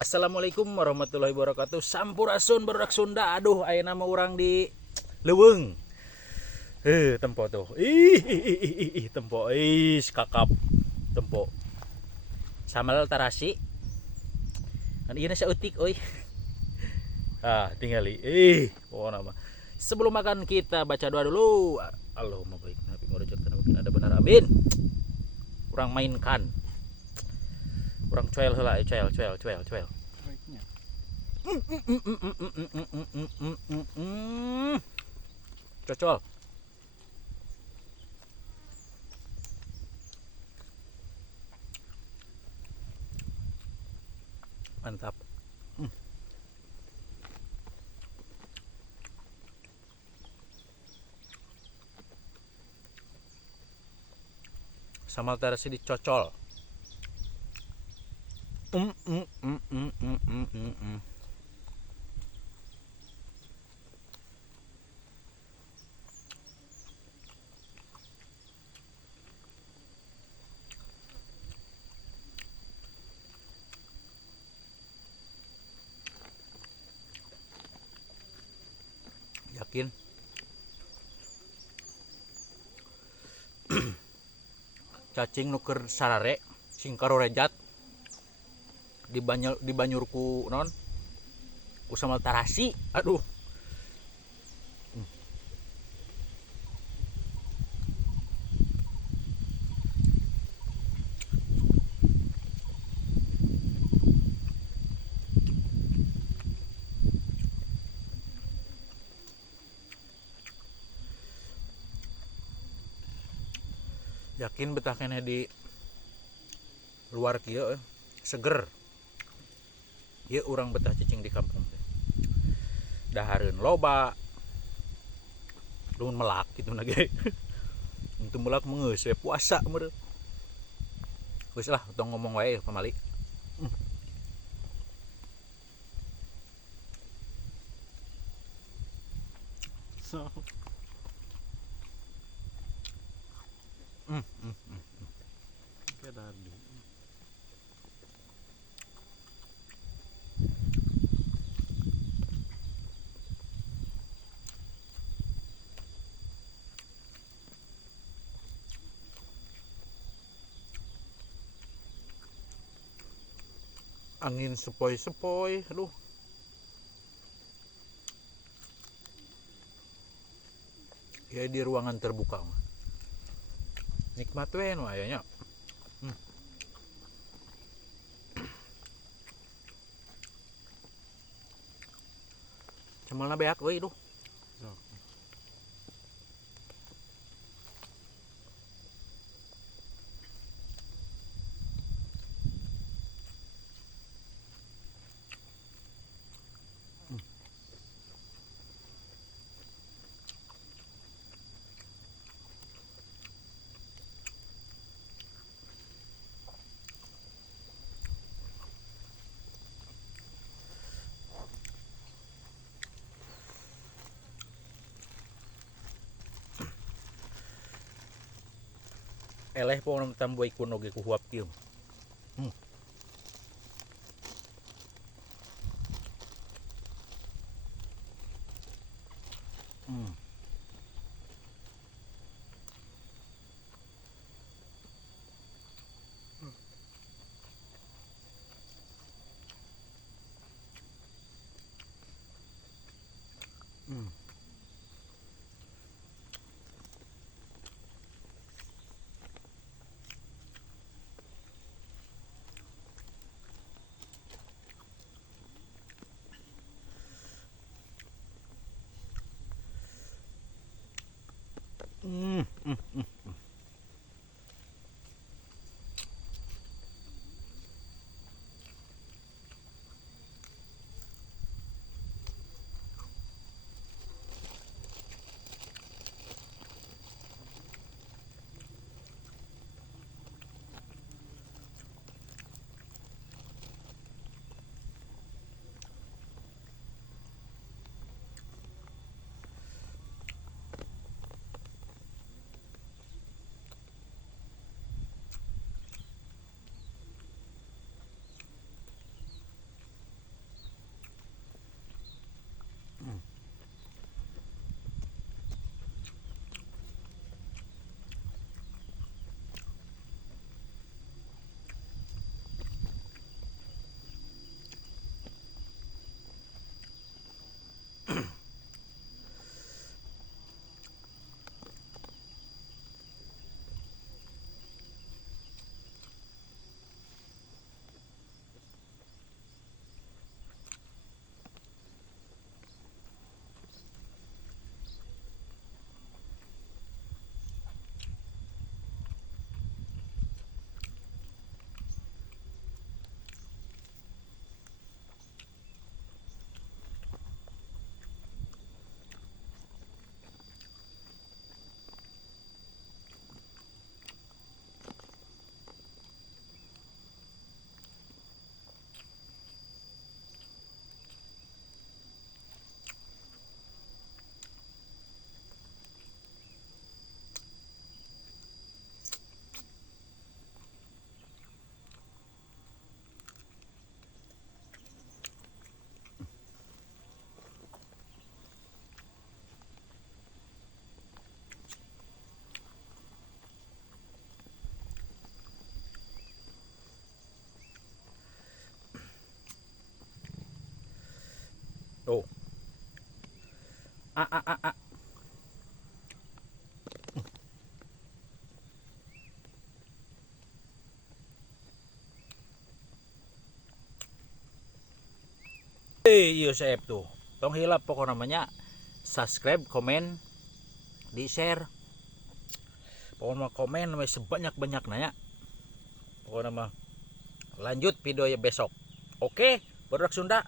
Assalamualaikum warahmatullahi wabarakatuh. Sampurasun barudak Sunda. Aduh, aya nama orang di Leuweung. Tempo tuh. Tempo. Kakap. Tempo. Samal tarasi. Kan ieu saeutik euy. Tingali. Oh nama. Sebelum makan kita baca doa dulu. Allahumma baik nabi murajatkan mungkin ada benar. Amin. Orang mainkan. Orang cuel heula, cuel. Baiknya. Cocol. Mantap. Samal terasi dicocol. Yakin cacing nuker sarare sing karorejat di banyurku non ku samal tarasi. Aduh, yakin betah kene di luar kieu seger. Ieu urang betah cicing di kampung teh. Dahareun loba. Lumun melak kitu na ge. Untuk melak meungeus we puasa meureun. Geus lah tong ngomong wae pamali. So, kadado. Angin sepoi-sepoi. Aduh, ya di ruangan terbuka mah. Nikmat we nu aya nya. Cemelna beak euy duh. So, Eleh po nam tamboy kuno ge ku huap kieu. Iya saya tuh. Tong hilap pokok namanya. Subscribe, komen, di share. Pokoknya komen sebanyak-banyak nanya. Pokoknya mah lanjut video ya besok. Oke, Badak Sunda.